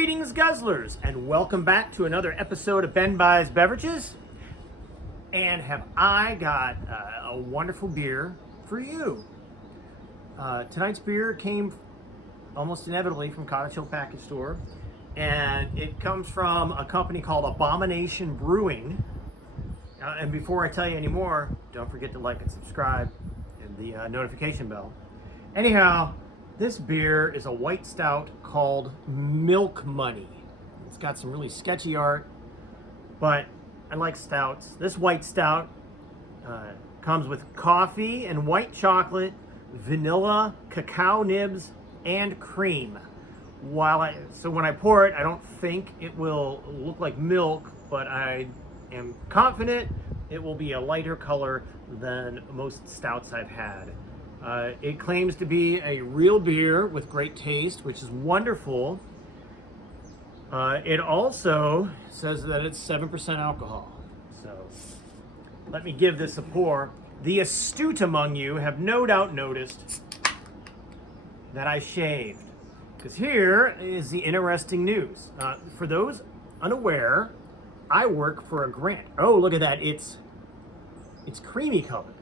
Greetings, guzzlers, and welcome back to another episode of Ben Buys Beverages. And have I got a wonderful beer for you. Tonight's beer came almost inevitably from Cottage Hill Package Store, and it comes from a company called Abomination Brewing. And before I tell you any more, don't forget to like and subscribe and the notification bell. Anyhow, this beer is a white stout called Milk Money. It's got some really sketchy art, but I like stouts. This white stout comes with coffee and white chocolate, vanilla, cacao nibs, and cream. So when I pour it, I don't think it will look like milk, but I am confident it will be a lighter color than most stouts I've had. It claims to be a real beer with great taste, which is wonderful. It also says that it's 7% alcohol. So let me give this a pour. The astute among you have no doubt noticed that I shaved, because here is the interesting news. For those unaware, I work for a grant. Oh, look at that. It's creamy colored.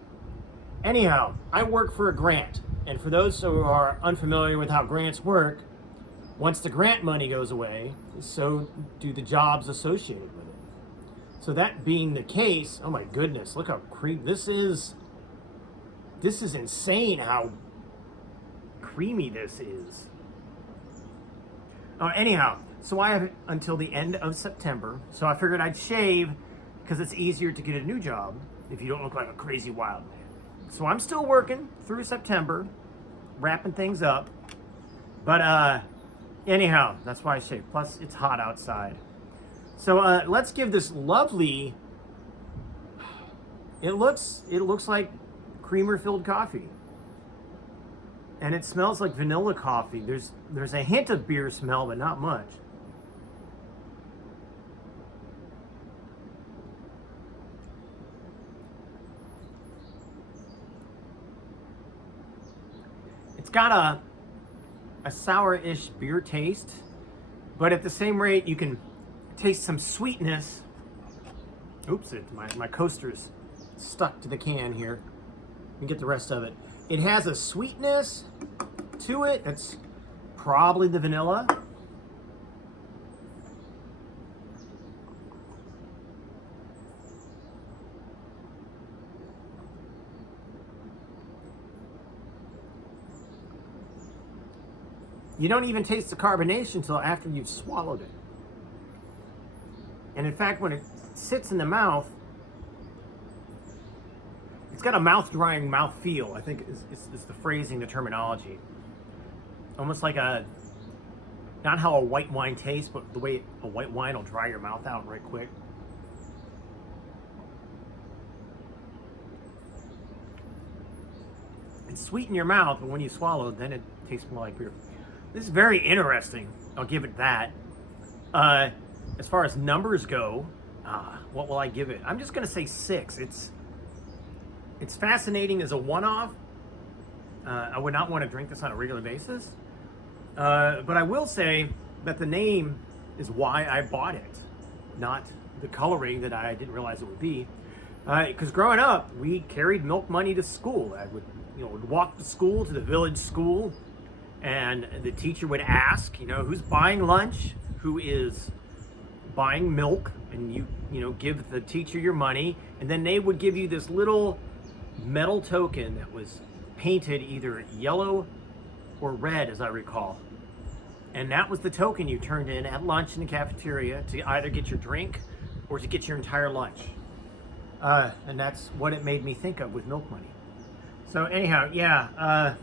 Anyhow, I work for a grant, and for those who are unfamiliar with how grants work, once the grant money goes away, so do the jobs associated with it. So that being the case, oh my goodness, look how creamy this is. This is insane how creamy this is. Anyhow, so I have until the end of September, so I figured I'd shave because it's easier to get a new job if you don't look like a crazy wild man. So I'm still working through September, wrapping things up. But anyhow, that's why I shave. Plus, it's hot outside. So let's give this lovely. It looks like creamer-filled coffee, and it smells like vanilla coffee. There's a hint of beer smell, but not much. It's got a sour-ish beer taste, but at the same rate, you can taste some sweetness. Oops, my coaster's stuck to the can here. Let me get the rest of it. It has a sweetness to it. It's probably the vanilla. You don't even taste the carbonation until after you've swallowed it. And in fact, when it sits in the mouth, it's got a mouth-drying mouth feel, I think is the phrasing, the terminology. Almost like not how a white wine tastes, but the way a white wine will dry your mouth out right quick. It's sweet in your mouth, but when you swallow, then it tastes more like beer. This is very interesting. I'll give it that. As far as numbers go, what will I give it? I'm just going to say 6. It's fascinating as a one-off. I would not want to drink this on a regular basis. But I will say that the name is why I bought it, not the coloring that I didn't realize it would be. Because growing up, we carried milk money to school. I would walk to school, to the village school, and the teacher would ask, who's buying lunch, who is buying milk, and you give the teacher your money, and then they would give you this little metal token that was painted either yellow or red, as I recall. And that was the token you turned in at lunch in the cafeteria to either get your drink or to get your entire lunch. And that's what it made me think of with milk money. So anyhow, yeah,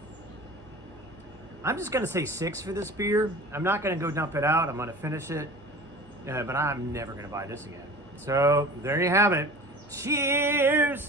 I'm just going to say 6 for this beer. I'm not going to go dump it out. I'm going to finish it. But I'm never going to buy this again. So there you have it. Cheers!